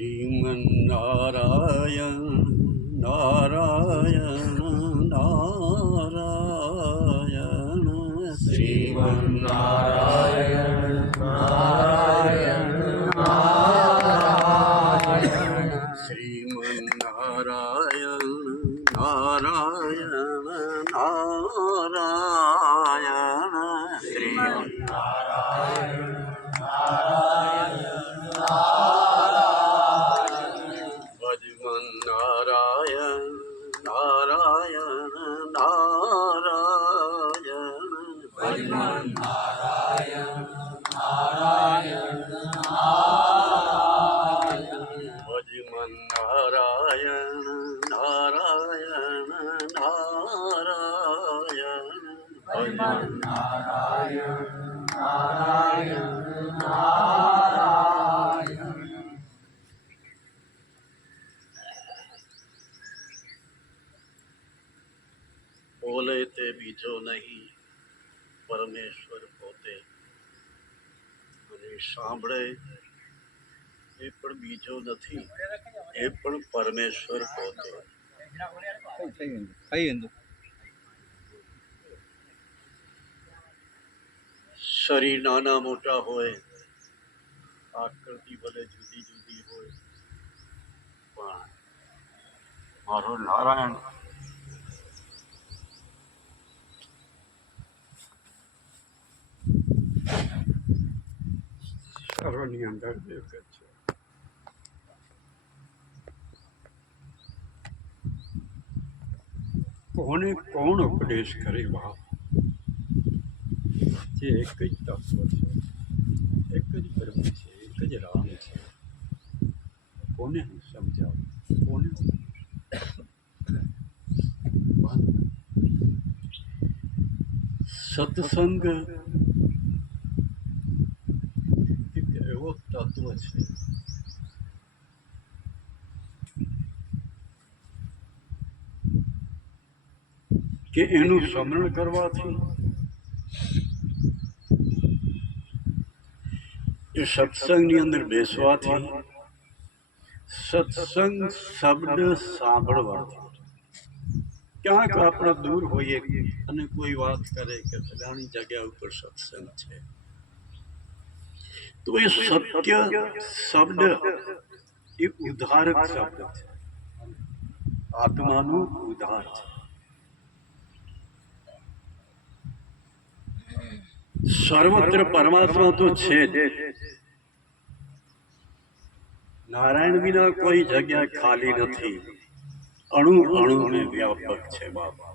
શ્રીમન્નારાયણ નારાયણ નારાયણ શ્રીમન્નારાયણ નારાયણ નારાયણ શ્રીમન્નારાયણ નારાયણ નારાયણ શ્રીમન્નારાયણ ભજમન નારાયણ નારાયણ નારાયણ ભજમન નારાયણ નારાયણ નારાયણ ભજમન નારાયણ નારાયણ નારાયણ ભજમન નારાયણ નારાયણ નારાયણ બોલે તે બીજો નહીં પરમેશ્વર પોતે, અને સાંભળે એ પણ બીજો નથી, એ પણ પરમેશ્વર પોતે. શરીર નાના મોટા હોય, આકૃતિ ભલે જુદી જુદી હોય, પણ મારો નારાયણ સર્વની અંદર એક જ છે. કોને કોણ ઉપદેશ કરે બાપ? જે એક જ તત્વ છે, એક જ બ્રહ્મ છે, એક જ રામ છે. કોને હું સમજાવું? કોને સત્સંગ એક એવો તત્વ છે કે એનું સ્મરણ કરવાથી એ સત્સંગની અંદર બેસવાથી, સત્સંગ શબ્દ સાંભળવાથી, ક્યાંક આપણે દૂર હોઈએ અને કોઈ વાત કરે કે ફલાણી જગ્યા ઉપર સત્સંગ છે, તો એ સત્ય શબ્દ એ ઉદ્ધારક શબ્દ છે, આત્માનો ઉદ્ધાર છે. સર્વત્ર પરમાત્મા તો છે જ. નારાયણ વિના કોઈ જગ્યા ખાલી નથી, અણુ અણુને વ્યાપક છે બાબા.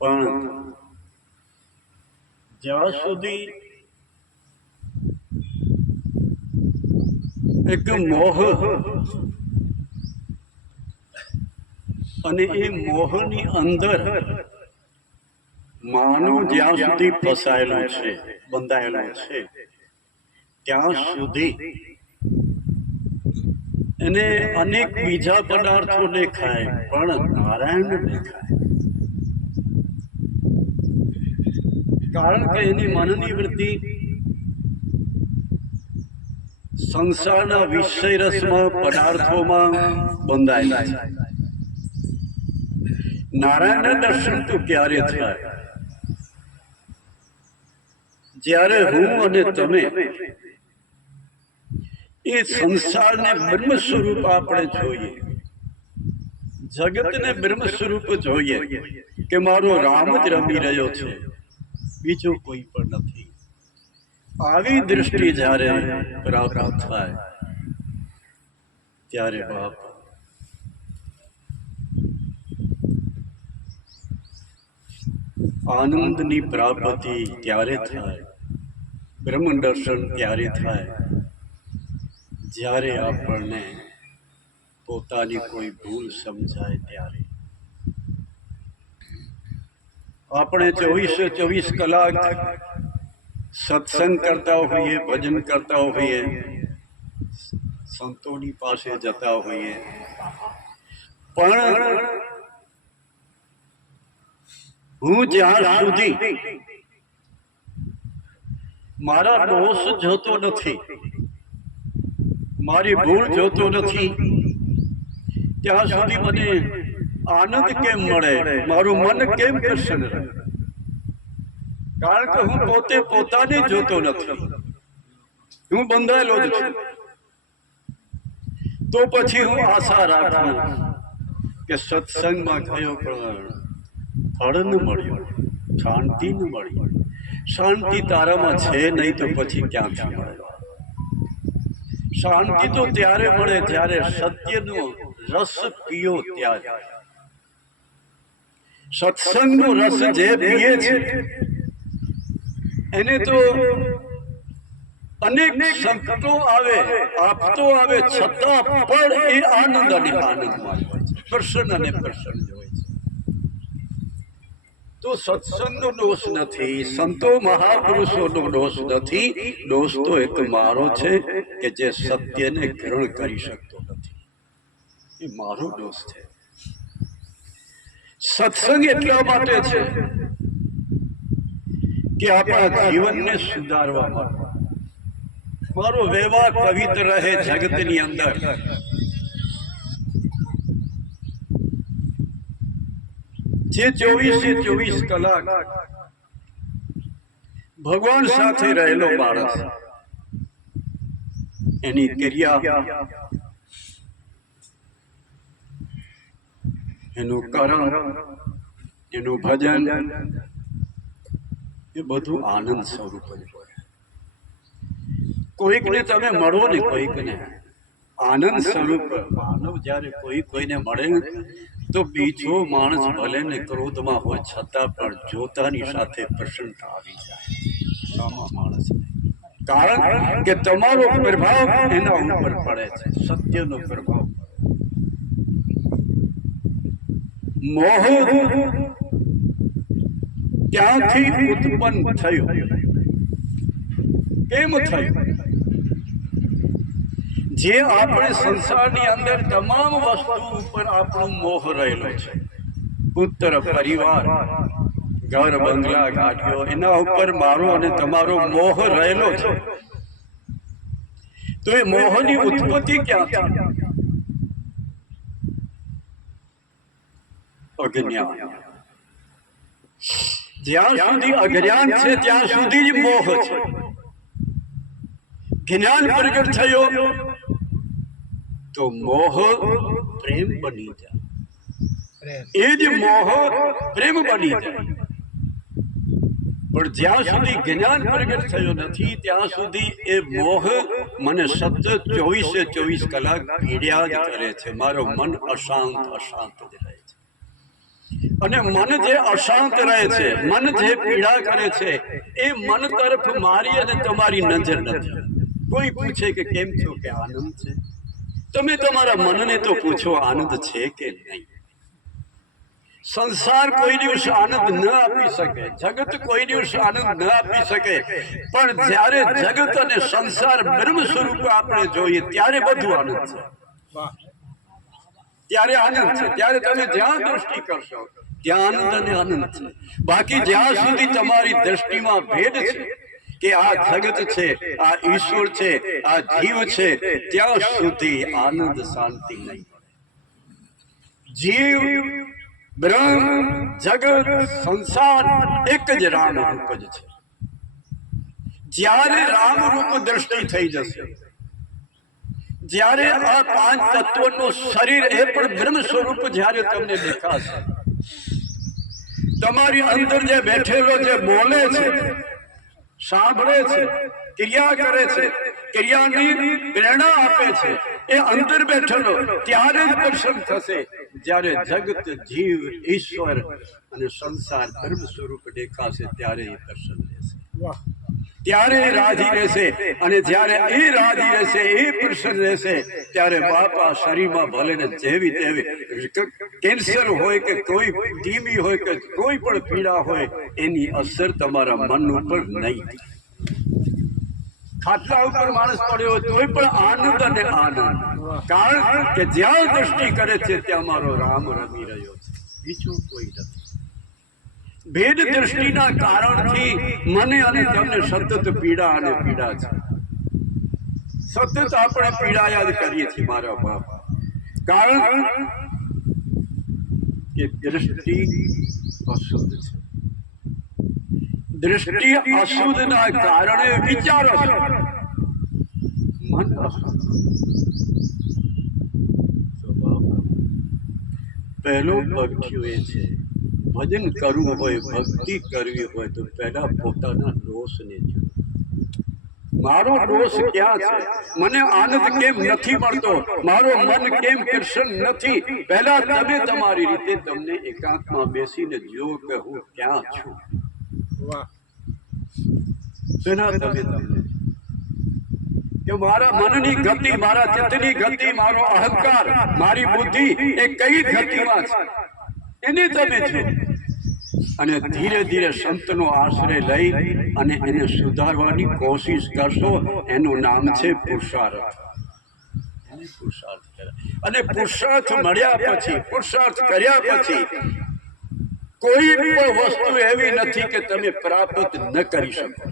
પણ જ્યાં સુધી એક મોહ અને એ મોહની અંદર માનવ જ્યાં સુધી ફસાયેલો છે, બંધાયેલો છે, ત્યાં સુધી એને અનેક બીજા પદાર્થો દેખાય, પણ નારાયણ દેખાય. કારણ કે એની મનની વૃત્તિ સંસારના વિષય રસમાં, પદાર્થોમાં બંધાયેલા છે. નારાયણના દર્શન તો ક્યારે થાય? જ્યારે હું અને તમે એ સંસારને બ્રહ્મ સ્વરૂપ આપણે જોઈએ, જગતને બ્રહ્મ સ્વરૂપ જોઈએ કે મારો રામ જ રમી રહ્યો છે, બીજો કોઈ પણ નથી. આવી દૃષ્ટિ જ્યારે પ્રાપ્ત થાય ત્યારે બાપ આનંદની પ્રાપ્તિ ત્યારે થાય, બ્રહ્મ દર્શન ત્યારે થાય જ્યારે આપણને પોતાની કોઈ ભૂલ સમજાય. ત્યારે આપણે 24 કલાક સત્સંગ કરતા હોઈએ, ભજન કરતા હોઈએ, સંતોની પાસે જતા હોઈએ, પણ હું જ્યાં સુધી મારા દોષ જોતો નથી, મારી ભૂલ જોતો નથી ત્યાં સુધી મને આનંદ કેમ મળે, મારું મન કેમ પ્રસન્ન રહે? કારણ કે હું પોતે પોતાને જોતો નથી, હું બંધાયેલો જ છું. તો પછી હું આશા રાખું કે સત્સંગમાં કયો પણ ફળ ન મળ્યું, શાંતિ ન મળી. શાંતિ તારામાં છે નહીં તો પછી ક્યાંથી મળે? શાંતિ તો ત્યારે મળે જ્યારે સત્યનો રસ પીઓ ત્યારે. સત્સંગનો રસ જે પીએ છે એને તો અનેક સંકટો આવે, આપતો આવે, છતાં પણ એ આનંદ અને આનંદમાં હોય છે, પ્રસન્ન અને પ્રસન્ન હોય છે. તો સત્સંગનો દોષ નથી, સંતો મહાપુરુષોનો દોષ નથી. દોષ તો એક મારો છે કે જે સત્યને ગ્રહણ કરી શકતો નથી. એ મારો દોષ છે. સત્સંગ એટલા માટે છે કે આપણા જીવનને સુધારવા માટે. મારો વ્યવહાર પવિત્ર રહે જગતની અંદર. જે 24 કલાક ભગવાન સાથે રહેલો માણસ, એની ક્રિયા, એનું કર્મ, એનું ભજન, એ બધું આનંદ સ્વરૂપ જ હોય. કોઈકને તમે મળો ને, કોઈકને આનંદ સ્વરૂપ માનવ જ્યારે કોઈને મળે તો બીજો માણસ ભલે ને ક્રોધમાં હોય છતાં પણ જોતાની સાથે પ્રસન્નતા આવી જાય. આમાં માણસ, કારણ કે તમારો પ્રભાવ એના ઉપર પડે છે, સત્યનો પ્રભાવ. મોહ ક્યાંથી ઉત્પન્ન થયું, કેમ થયું? જે આપણે સંસારની અંદર તમામ વસ્તુ ઉપર આપણો મોહ રહેલો છે, પુત્ર, પરિવાર, ઘર, બંગલા, ગાડીઓ, એના ઉપર મારો અને તમારો મોહ રહેલો છે. તો એ મોહની ઉત્પત્તિ ક્યાંથી? અજ્ઞાન. જ્યાં સુધી અજ્ઞાન છે ત્યાં સુધી જ મોહ છે. જ્ઞાન પ્રગટ થયો તો મોહ પ્રેમ બની જાય. એ જ મોહ પ્રેમ બની જાય. પણ જ્યાં સુધી જ્ઞાન પ્રગટ થયો નથી ત્યાં સુધી એ મોહ મને સતત 24 કલાક પીડ્યા જ કરે છે. મારો મન અશાંત જ રહે છે. અને મન જે અશાંત રહે છે, મન જે પીડા કરે છે, એ મન તરફ મારી અને તમારી નજર નથી. કોઈ પૂછે કે કેમ છો, કે આનંદ છે. તમે તમારા મનને તો પૂછો આનંદ છે કે નહીં. સંસાર કોઈ દિવસ આનંદ ન આપી શકે, જગત કોઈ દિવસ આનંદ ન આપી શકે. પણ જ્યારે જગત અને સંસાર બ્રહ્મ સ્વરૂપ આપણે જોઈએ ત્યારે બધું આનંદ છે. ત્યારે આનંદ છે. ત્યારે તમે જ્યાં દ્રષ્ટિ કરશો ત્યાં આનંદ અને આનંદ છે. બાકી જ્યાં સુધી તમારી દ્રષ્ટિમાં ભેદ છે કે આ જગત છે, આ ઈશ્વર છે, આ જીવ છે, ત્યાં સુધી આનંદ શાંતિ નહીં. જીવ, બ્રહ્મ, જગત, સંસાર એક જ રામ રૂપ જ છે. જ્યારે રામ રૂપ દ્રષ્ટિ થઈ જશે, જ્યારે આ 5 તત્વોનું શરીર એ પણ બ્રહ્મ સ્વરૂપ જ્યારે તમને દેખાશે, તમારી અંદર જે બેઠેલો જે બોલે છે, સાંભળે છે, ક્રિયા કરે છે, ક્રિયાની પ્રેરણા આપે છે, એ અંદર બેઠેલો ત્યારે જ પ્રસન્ન થશે જ્યારે જગત, જીવ, ઈશ્વર અને સંસાર બ્રહ્મ સ્વરૂપ દેખાશે ત્યારે એ પ્રસન્ન રહેશે. ત્યારે એ રાજી રહેશે. અને જ્યારે એ રાજી રહેશે, એ પ્રસન્ન રહેશે, ત્યારે બાપા શરીરમાં ભલે ને જેવી તેવી કેન્સર હોય કે કોઈ ટીબી હોય કે કોઈ પણ પીડા હોય, એની અસર તમારા મન ઉપર નહીં. ખાટલા ઉપર માણસ પડ્યો તોય પણ આનંદ અને આનંદ. કારણ કે જ્યાં દ્રષ્ટિ કરે છે ત્યાં મારો રામ રમી રહ્યો છે, બીજું કોઈ નથી. ભેદ દ્રષ્ટિના કારણથી મને અને તમને સતત પીડા અને પીડા છે. સતત આપણે પીડાયા જ કરીએ છીએ મારા બાપ, કારણ કે દ્રષ્ટિ અશુદ્ધ છે. દ્રષ્ટિ અશુદ્ધના કારણે વિચારો છે, મન અશુદ્ધ. પહેલો પગથિયું એ છે, ભજન કરવું હોય, ભક્તિ કરવી હોય તો પહેલા પોતાના દોષને જુઓ. મારો દોષ ક્યાં છે? મને આનંદ કેમ નથી મળતો? મારો મન કેમ કૃષ્ણ નથી? પહેલા તમે તમારી રીતે તમને એકાંતમાં બેસીને જુઓ કે હું ક્યાં છું. પહેલા તમે કે મારા મનની ગતિ, મારા ચિત્તની ગતિ, મારો અહંકાર, મારી બુદ્ધિ એ કઈ ગતિમાં છે એને તમે જુઓ. અને ધીરે ધીરે સંતનો આશ્રય લઈ અને એને સુધારવાની કોશિશ કરશો. એનું નામ છે પુરુષાર્થ. પુરુષાર્થ અને પુરુષાર્થ મળ્યા પછી, પુરુષાર્થ કર્યા પછી કોઈ પણ વસ્તુ એવી નથી કે તમે પ્રાપ્ત ન કરી શકો.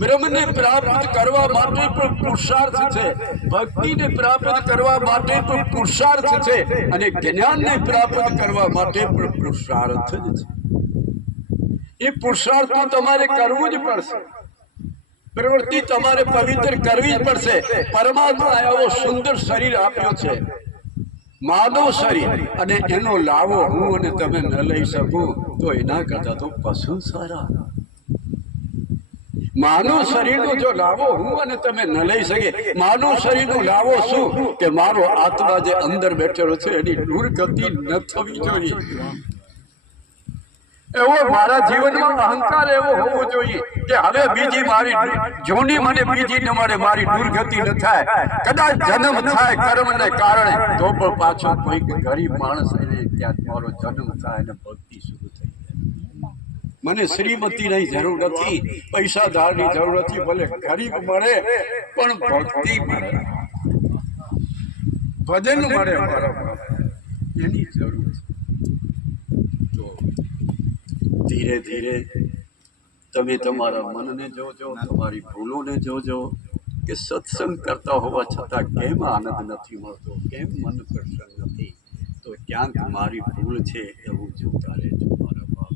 બ્રહ્મને પ્રાપ્ત કરવા માટે પણ પુરુષાર્થ છે, ભક્તિને પ્રાપ્ત કરવા માટે પણ પુરુષાર્થ છે, અને જ્ઞાનને પ્રાપ્ત કરવા માટે પણ પુરુષાર્થ જ છે. એ પુરુષાર્થ તો તમારે કરવું જ પડશે. પ્રવૃત્તિ તમારે પવિત્ર કરવી જ પડશે. પરમાત્મા એવો સુંદર શરીર આપ્યો છે, માનવ શરીર, અને એનો લાવો હું અને તમે ન લઈ શકું તો એના કરતા તો પશુ સારા. માનવ શરીરનો જો લાવો હું અને તમે ન લઈ શકે, માનવ શરીરનો લાવો શું કે મારો આત્મા જે અંદર બેઠેલો છે એની દુર્ગતિ ન થવી જોઈએ. એવો મારા જીવનમાં અહંકાર એવો હોવો જોઈએ કે હવે બીજી મારી જૂની મને બીજી ન મળે, મારી દુર્ગતિ ન થાય. કદાચ જન્મ થાય કર્મને કારણે તો પણ પાછો કોઈક ગરીબ માણસ એને ત્યાં મારો જન્મ થાય અને ભક્તિ શરૂ થઈ. મને શ્રીમતીની જરૂર નથી, પૈસાદારની જરૂર નથી, ભલે ગરીબ મળે પણ ભક્તિ મળે, ભજન મળે, એની જરૂર છે. તો ધીરે ધીરે તમે તમારા મનને જોજો, તમારી ભૂલોને જોજો કે સત્સંગ કરતા હોવા છતાં કેમ આનંદ નથી મળતો, કેમ મન પ્રસન્ન નથી. તો ક્યાંક મારી ભૂલ છે એવું જોતા રહેજો મારા બાપ.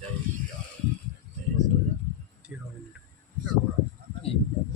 જય શ્રી રામ, જય શ્રી રામ.